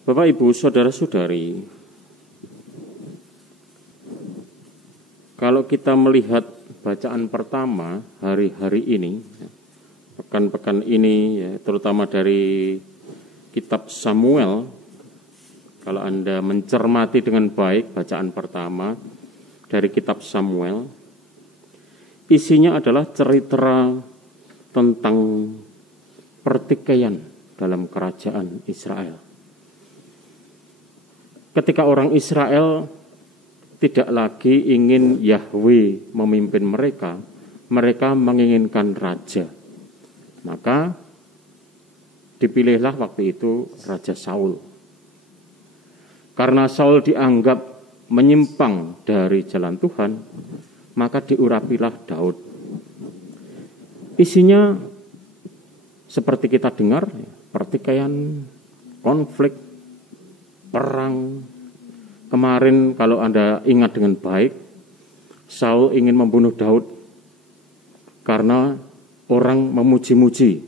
Bapak, Ibu, saudara-saudari, kalau kita melihat bacaan pertama hari-hari ini, pekan-pekan ini, ya, terutama dari kitab Samuel, kalau Anda mencermati dengan baik bacaan pertama dari kitab Samuel, isinya adalah cerita tentang pertikaian dalam kerajaan Israel. Ketika orang Israel tidak lagi ingin Yahweh memimpin mereka, mereka menginginkan raja. Maka dipilihlah waktu itu Raja Saul. Karena Saul dianggap menyimpang dari jalan Tuhan, maka diurapilah Daud. Isinya seperti kita dengar, pertikaian, konflik, perang. Kemarin kalau Anda ingat dengan baik, Saul ingin membunuh Daud karena orang memuji-muji.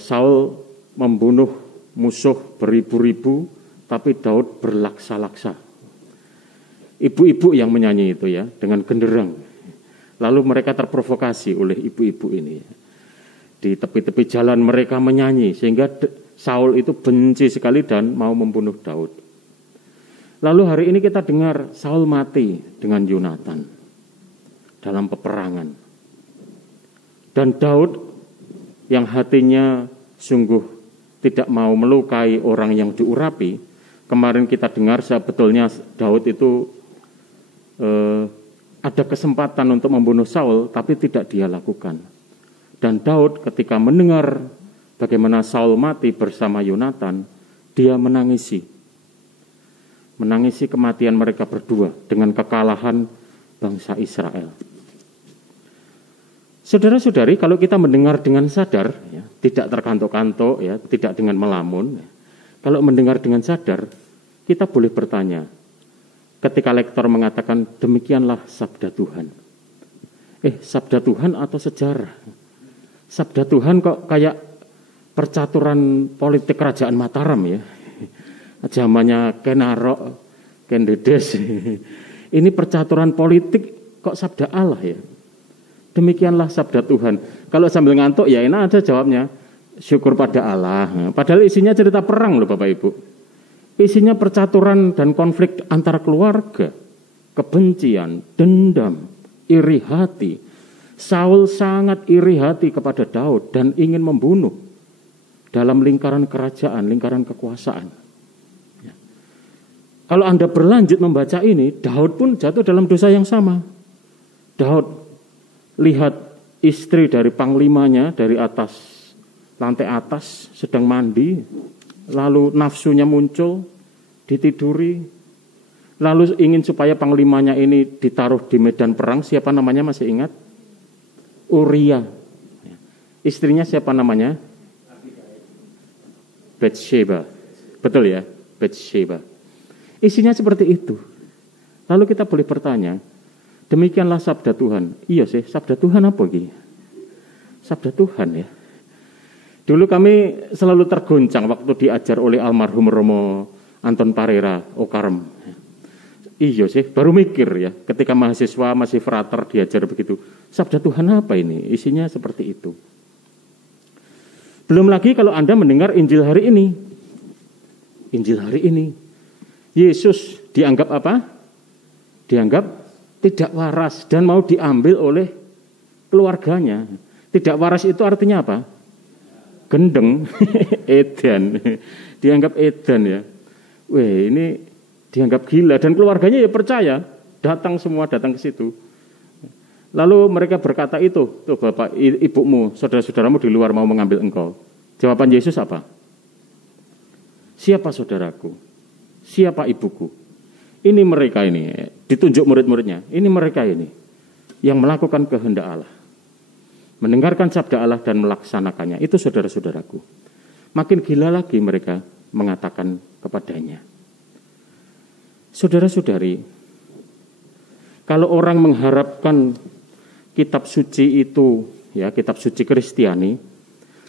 Saul membunuh musuh beribu-ribu, tapi Daud berlaksa-laksa. Ibu-ibu yang menyanyi itu ya, dengan genderang. Lalu mereka terprovokasi oleh ibu-ibu ini. Di tepi-tepi jalan mereka menyanyi, sehingga Saul itu benci sekali dan mau membunuh Daud. Lalu hari ini kita dengar Saul mati dengan Yonatan dalam peperangan. Dan Daud yang hatinya sungguh tidak mau melukai orang yang diurapi. Kemarin kita dengar sebetulnya Daud itu ada kesempatan untuk membunuh Saul, tapi tidak dia lakukan. Dan Daud ketika mendengar bagaimana Saul mati bersama Yonatan, dia menangisi kematian mereka berdua dengan kekalahan bangsa Israel. Saudara-saudari, kalau kita mendengar dengan sadar, ya, tidak terkantuk-kantuk, ya, tidak dengan melamun, ya, kalau mendengar dengan sadar, kita boleh bertanya, ketika lektor mengatakan demikianlah sabda Tuhan. Sabda Tuhan atau sejarah? Sabda Tuhan kok kayak percaturan politik kerajaan Mataram ya. Zamannya Kenarok, Kendedes. Ini percaturan politik kok sabda Allah ya. Demikianlah sabda Tuhan. Kalau sambil ngantuk ya enak ada jawabnya. Syukur pada Allah. Padahal isinya cerita perang loh Bapak Ibu. Isinya percaturan dan konflik antar keluarga. Kebencian, dendam, iri hati. Saul sangat iri hati kepada Daud dan ingin membunuh dalam lingkaran kerajaan, lingkaran kekuasaan. Ya. Kalau Anda berlanjut membaca ini, Daud pun jatuh dalam dosa yang sama. Daud lihat istri dari panglimanya dari atas, lantai atas, sedang mandi, lalu nafsunya muncul, ditiduri, lalu ingin supaya panglimanya ini ditaruh di medan perang. Siapa namanya masih ingat? Uria. Istrinya siapa namanya? Bathsheba. Betul ya? Bathsheba. Isinya seperti itu. Lalu kita boleh bertanya, demikianlah sabda Tuhan. Iya sih, sabda Tuhan apa Ki? Sabda Tuhan ya. Dulu kami selalu tergoncang waktu diajar oleh almarhum Romo Anton Parera Okarem. Iya sih, baru mikir ya, ketika mahasiswa masih frater diajar begitu. Sabda Tuhan apa ini? Isinya seperti itu. Belum lagi kalau Anda mendengar Injil hari ini. Injil hari ini. Yesus dianggap apa? Dianggap tidak waras dan mau diambil oleh keluarganya. Tidak waras itu artinya apa? Gendeng, edan. Dianggap edan ya. Weh, ini dianggap gila dan keluarganya ya percaya, datang ke situ. Lalu mereka berkata itu, tuh bapak, ibumu, saudara-saudaramu di luar mau mengambil engkau. Jawaban Yesus apa? Siapa saudaraku? Siapa ibuku? Ini mereka ini, ditunjuk murid-muridnya. Ini mereka ini yang melakukan kehendak Allah, mendengarkan sabda Allah dan melaksanakannya. Itu saudara-saudaraku. Makin gila lagi mereka mengatakan kepadanya. Saudara-saudari, kalau orang mengharapkan kitab suci itu, ya kitab suci Kristiani,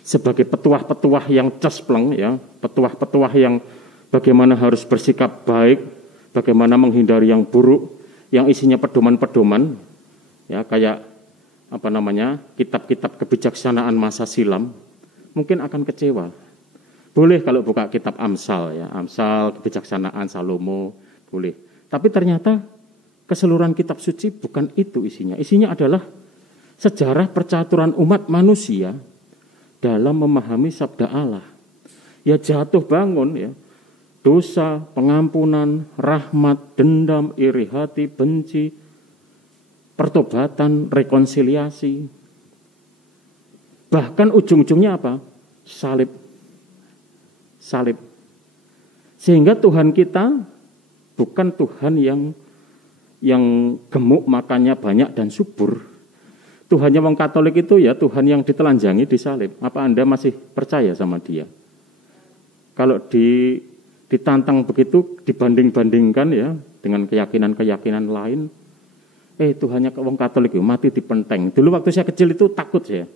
sebagai petuah-petuah yang cespleng, ya, petuah-petuah yang bagaimana harus bersikap baik, bagaimana menghindari yang buruk, yang isinya pedoman-pedoman, ya, kayak kitab-kitab kebijaksanaan masa silam, mungkin akan kecewa. Boleh kalau buka kitab Amsal, ya, Amsal, kebijaksanaan Salomo, boleh. Tapi ternyata keseluruhan kitab suci bukan itu isinya. Isinya adalah sejarah percaturan umat manusia dalam memahami sabda Allah. Ya jatuh bangun, ya, dosa, pengampunan, rahmat, dendam, iri hati, benci, pertobatan, rekonsiliasi. Bahkan ujung-ujungnya apa? Salib. Sehingga Tuhan kita bukan Tuhan yang gemuk makannya banyak dan subur. Tuhannya wong Katolik itu ya Tuhan yang ditelanjangi di salib. Apa Anda masih percaya sama dia? Kalau ditantang begitu, dibanding-bandingkan ya dengan keyakinan-keyakinan lain, Tuhannya wong Katolik itu mati di penteng. Dulu waktu saya kecil itu takut saya.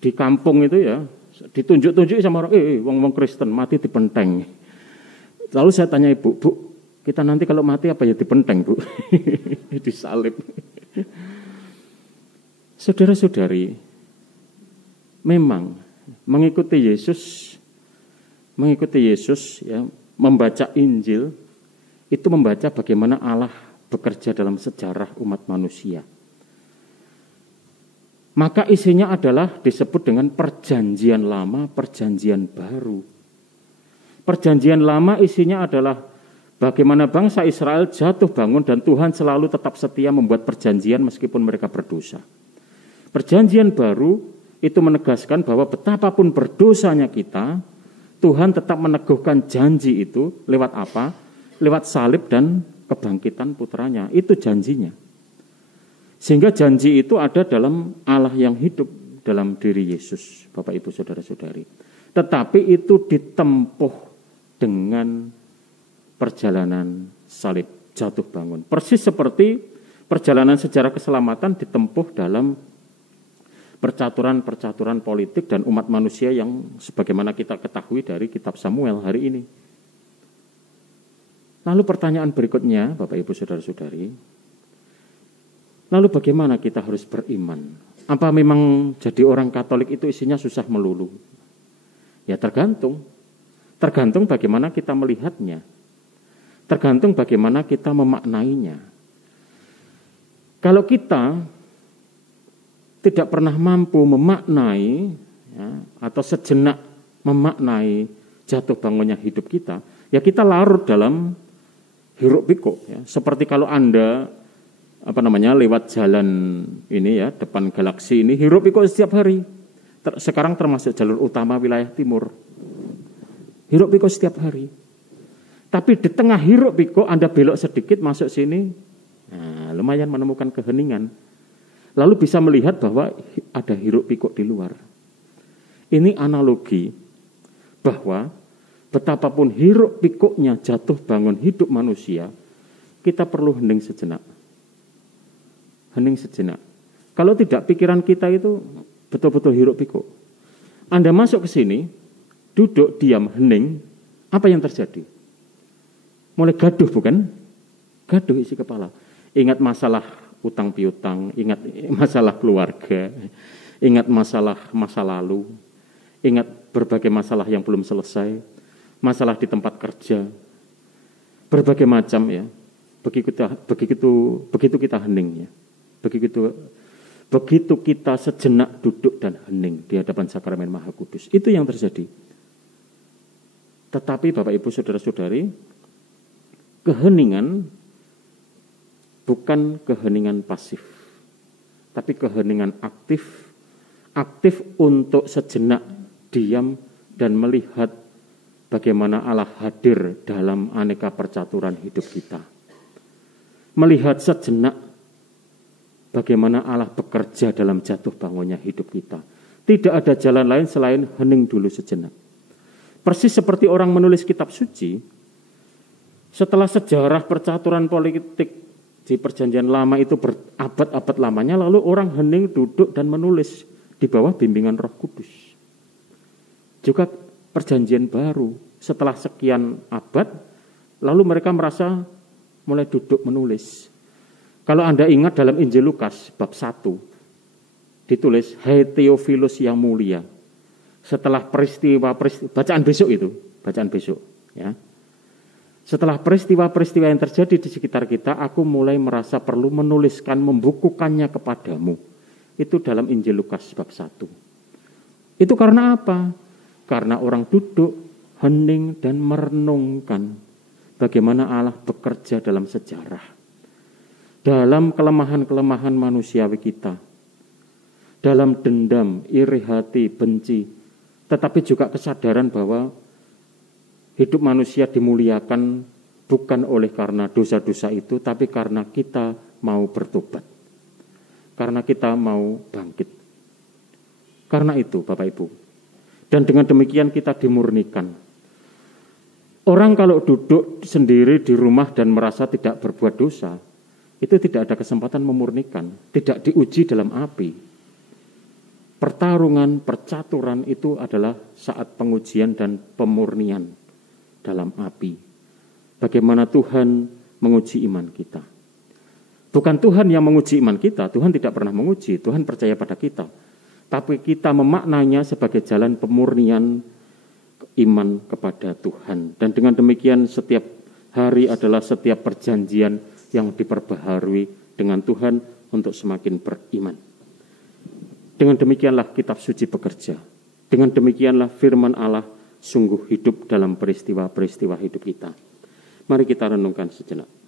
Di kampung itu ya, ditunjuk-tunjuk sama orang, wong Kristen mati di penteng. Lalu saya tanya ibu, Bu, kita nanti kalau mati apa ya di penteng, Bu? Disalib. Saudara-saudari, memang mengikuti Yesus ya, membaca Injil itu membaca bagaimana Allah bekerja dalam sejarah umat manusia. Maka isinya adalah disebut dengan perjanjian lama, perjanjian baru. Perjanjian lama isinya adalah bagaimana bangsa Israel jatuh bangun dan Tuhan selalu tetap setia membuat perjanjian meskipun mereka berdosa. Perjanjian baru itu menegaskan bahwa betapapun berdosanya kita, Tuhan tetap meneguhkan janji itu lewat apa? Lewat salib dan kebangkitan putranya. Itu janjinya. Sehingga janji itu ada dalam Allah yang hidup dalam diri Yesus, Bapak Ibu Saudara-saudari. Tetapi itu ditempuh dengan perjalanan salib, jatuh bangun. Persis seperti perjalanan sejarah keselamatan ditempuh dalam percaturan-percaturan politik dan umat manusia yang sebagaimana kita ketahui dari kitab Samuel hari ini. Lalu pertanyaan berikutnya, Bapak Ibu Saudara-saudari, lalu bagaimana kita harus beriman? Apa memang jadi orang Katolik itu isinya susah melulu? Ya tergantung. Tergantung bagaimana kita melihatnya. Tergantung bagaimana kita memaknainya. Kalau kita tidak pernah mampu memaknai, ya, atau sejenak memaknai jatuh bangunnya hidup kita, ya kita larut dalam hiruk pikuk. Ya. Seperti kalau Anda lewat jalan ini ya, depan galaksi ini, hiruk pikuk setiap hari. Sekarang termasuk jalur utama wilayah timur. Hiruk pikuk setiap hari. Tapi di tengah hiruk pikuk Anda belok sedikit masuk sini, nah, lumayan menemukan keheningan. Lalu bisa melihat bahwa ada hiruk pikuk di luar. Ini analogi bahwa betapapun hiruk pikuknya jatuh bangun hidup manusia, kita perlu hening sejenak. Hening sejenak. Kalau tidak, pikiran kita itu betul-betul hiruk pikuk. Anda masuk ke sini, duduk, diam, hening, apa yang terjadi? Mulai gaduh, bukan? Gaduh isi kepala. Ingat masalah utang piutang, ingat masalah keluarga, ingat masalah masa lalu, ingat berbagai masalah yang belum selesai, masalah di tempat kerja, berbagai macam ya. Begitu kita hening ya. Begitu kita sejenak duduk dan hening di hadapan sakramen Maha Kudus. Itu yang terjadi. Tetapi Bapak Ibu Saudara-saudari, keheningan bukan keheningan pasif, tapi keheningan aktif. Aktif untuk sejenak diam dan melihat bagaimana Allah hadir dalam aneka percaturan hidup kita. Melihat sejenak bagaimana Allah bekerja dalam jatuh bangunnya hidup kita. Tidak ada jalan lain selain hening dulu sejenak. Persis seperti orang menulis kitab suci, setelah sejarah percaturan politik di perjanjian lama itu berabad-abad lamanya, lalu orang hening duduk dan menulis di bawah bimbingan Roh Kudus. juga perjanjian baru. Setelah sekian abad, lalu mereka merasa mulai duduk menulis. Kalau Anda ingat dalam Injil Lukas bab 1, ditulis, "Hai Theophilus yang mulia." Setelah peristiwa bacaan besok ya. Setelah peristiwa-peristiwa yang terjadi di sekitar kita, aku mulai merasa perlu menuliskan, membukukannya kepadamu. Itu dalam Injil Lukas bab 1. Itu karena apa? Karena orang duduk, hening dan merenungkan bagaimana Allah bekerja dalam sejarah. Dalam kelemahan-kelemahan manusiawi kita, dalam dendam, iri hati, benci, tetapi juga kesadaran bahwa hidup manusia dimuliakan bukan oleh karena dosa-dosa itu, tapi karena kita mau bertobat, karena kita mau bangkit. Karena itu, Bapak Ibu, dan dengan demikian kita dimurnikan. Orang kalau duduk sendiri di rumah dan merasa tidak berbuat dosa, itu tidak ada kesempatan memurnikan, tidak diuji dalam api. Pertarungan, percaturan itu adalah saat pengujian dan pemurnian dalam api. Bagaimana Tuhan menguji iman kita. Bukan Tuhan yang menguji iman kita, Tuhan tidak pernah menguji, Tuhan percaya pada kita. Tapi kita memaknanya sebagai jalan pemurnian iman kepada Tuhan. Dan dengan demikian setiap hari adalah setiap perjanjian yang diperbaharui dengan Tuhan untuk semakin beriman. Dengan demikianlah kitab suci bekerja. Dengan demikianlah firman Allah sungguh hidup dalam peristiwa-peristiwa hidup kita. Mari kita renungkan sejenak.